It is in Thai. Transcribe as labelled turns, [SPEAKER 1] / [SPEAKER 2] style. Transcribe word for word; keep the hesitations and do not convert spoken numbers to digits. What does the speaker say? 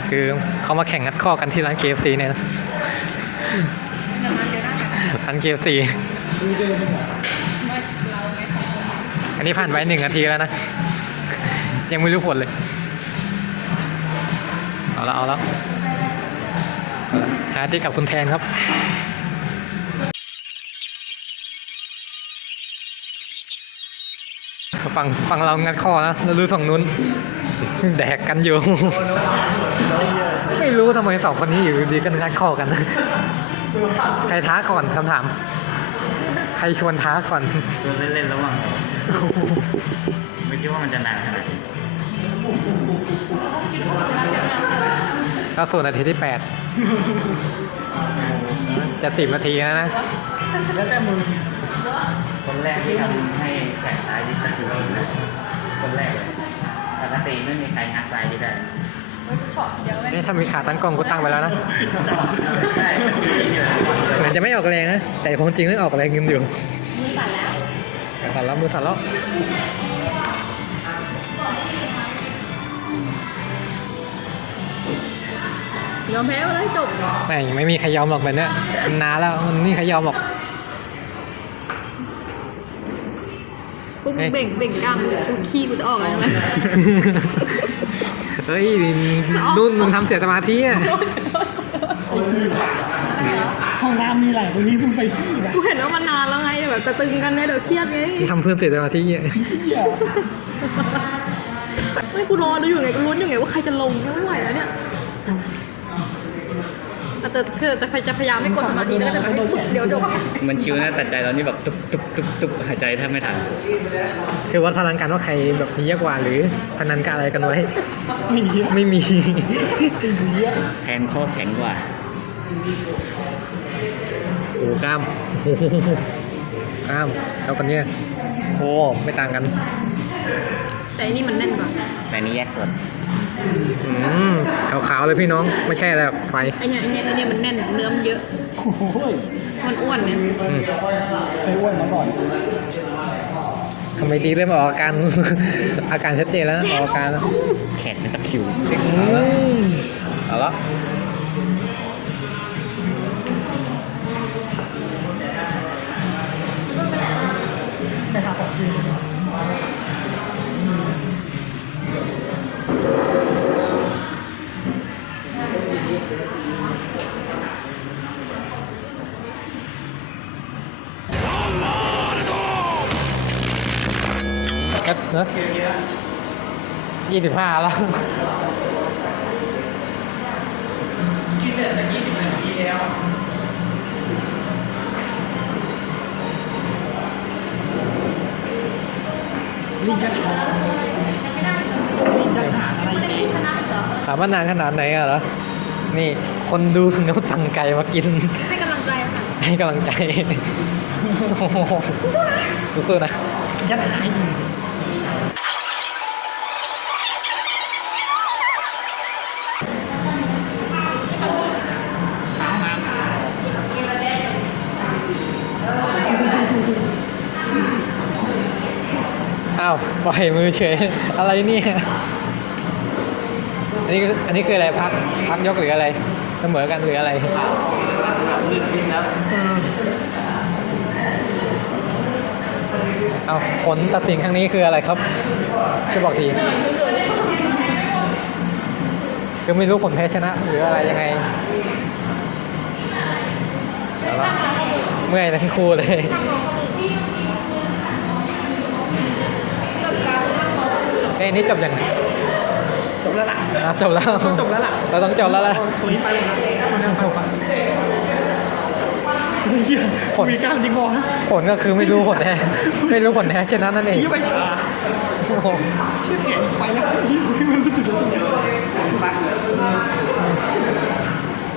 [SPEAKER 1] คือเขามาแข่งงัดข้อกันที่ร้าน เค เอฟ ซี เนี่ยนะร้าน เค เอฟ ซี อันนี้ผ่านไปหนึ่งนาทีแล้วนะยังไม่รู้ผลเลยเอาละเอาละหาที่กับคุณแทนครับฟังฟังเรางัดข้อนะแล้วรู้ฝั่งนู้นแดกกันอยู่ไม่รู้ทำไมสองคนนี้อยู่ดีกันงัดข้อกันใครท้าก่อนคำถามใครชวนท้าก่อน
[SPEAKER 2] ชวนเล่นๆระหว่างไม่คิดว่ามันจะนานขนาดนี้
[SPEAKER 1] ก็สู่นาทีที่แปดจะสิบนาทีแล้วนะ
[SPEAKER 2] แล้วแต่มึงคนแรกที่ทำให้แขนซ้ายยึดตะคือคนแรกเลยปกติไม่มีใครงัดซ้ายยึดได้
[SPEAKER 1] นี่ถ้ามีขาตั้งกล้องก็ตั้งไปแล้วนะเหมือนจะไม่ออกแรงนะแต่ความจริงต้องออกแรงเงินอยู่มือสั่นแล้วสั่นแล้วมือสั่นแล้ว
[SPEAKER 3] ยอมแพ้ไปเลยจบ
[SPEAKER 1] ไม่ไม่มีใครยอมหรอกแบบเนี้ยมันนานแล้วมันนี่ใครยอมหรอก
[SPEAKER 3] ปุ๊บเบ่งเบ่งกล้ามปุ๊บขี้กูจะออกอะไรไหม
[SPEAKER 1] เฮ้ยนุ่นมึงทำเสียสมาธิอ่ะ
[SPEAKER 4] ห้องน้ำมีหลายตรงนี้มึงไปขี้นะ
[SPEAKER 3] กูเห็นว่ามันนานแล้วไงแบบจะตึงกันไงเดี๋ยวเครียดไง
[SPEAKER 1] ทำเพื่อนเสียสมาธิอ่ะ
[SPEAKER 3] ไม่กูรอดูอยู่ไงกูลุ้นอยู่ไงว่าใครจะลงไม่ไหวแล้วเนี่ยแต่เธอจะจะพยายามไม่กดสมาธิแล้วจะแบบปึ๊บเดี๋ยวเดี๋ยว
[SPEAKER 2] มันชิวนะแต่ใจตอนนี้แบบตุ๊บตุ๊บตุ๊บตุ๊บหายใจแทบไม่ทัน
[SPEAKER 1] คือวัดพลังกันว่าใครแบบมีเยอะกว่าหรือพนันกันอะไรกันไว้
[SPEAKER 4] ไม่มี
[SPEAKER 1] ไม่มี
[SPEAKER 2] แทนข้อแข็งกว่า
[SPEAKER 1] โอ้กล้ามกล้ามแล้วกันเนี่ยโอ้ไม่ต่างกัน
[SPEAKER 3] แต่อันนี้มันแน่นกว่า
[SPEAKER 2] แต่นี้แยกส่วน
[SPEAKER 1] อืมขาวๆเลยพี่น้องไม่ใช่อะไรหรอกไฟ
[SPEAKER 3] ไอเนี้ยไอเนี้ยไอเนี้ยมันแน่นเนื้อมันเยอะ
[SPEAKER 4] โอ้ย
[SPEAKER 3] มันอ้วนเนี่ย
[SPEAKER 4] เคยอ้วนมาก่อน
[SPEAKER 1] ทำไมดีเริ่มออกอาการอาการชัดเจนแล้วออกอาการ
[SPEAKER 2] แขนตะคิว
[SPEAKER 1] เอาละ
[SPEAKER 4] ไปหาของกิน
[SPEAKER 1] เนอะยี่สิบห้าแล้ว
[SPEAKER 4] กินเสร็จแต่ยี่สิบนาทีแล้วลิงจะลิงจะหาอะไรเจ๊
[SPEAKER 1] ถามว่านานขนาดไหนอะเหรอนี่คนดูเนื้อตังไก่มากิน
[SPEAKER 3] ให้กำลังใจค่ะ
[SPEAKER 1] ให้กำลังใจ
[SPEAKER 3] สู้ๆนะ
[SPEAKER 1] สู้ๆนะ
[SPEAKER 4] ยัดหายจริง
[SPEAKER 1] อ้าวปล่อยมือเฉยอะไรเนี่ยอันนี้อันนี้คืออะไรพักพักยกหรืออะไรเสมอกันหรืออะไรเอาผลตัดสินครั้งนี้คืออะไรครับช่วยบอกทีคือไม่รู้ผลแพ้ชนะหรืออะไรยังไงเมื่อยทั้งคู่เลยเอ้ยนี่จบยัง
[SPEAKER 4] จบแล้วล่ะ
[SPEAKER 1] จบแล้ว
[SPEAKER 4] จบแล้วล่ะ
[SPEAKER 1] เราต้องจบแล้วล่ะ
[SPEAKER 4] ตรงนี้ไปนะผลมีกล้ามจริงมั้ย
[SPEAKER 1] ผลก็คือไม่รู้ผลแท้ไม่รู้ผลแท้ชนะนั่นเอง
[SPEAKER 4] ยี่ไปชาชื่อเขียนไปแล้วที่มันรู้สึกว่า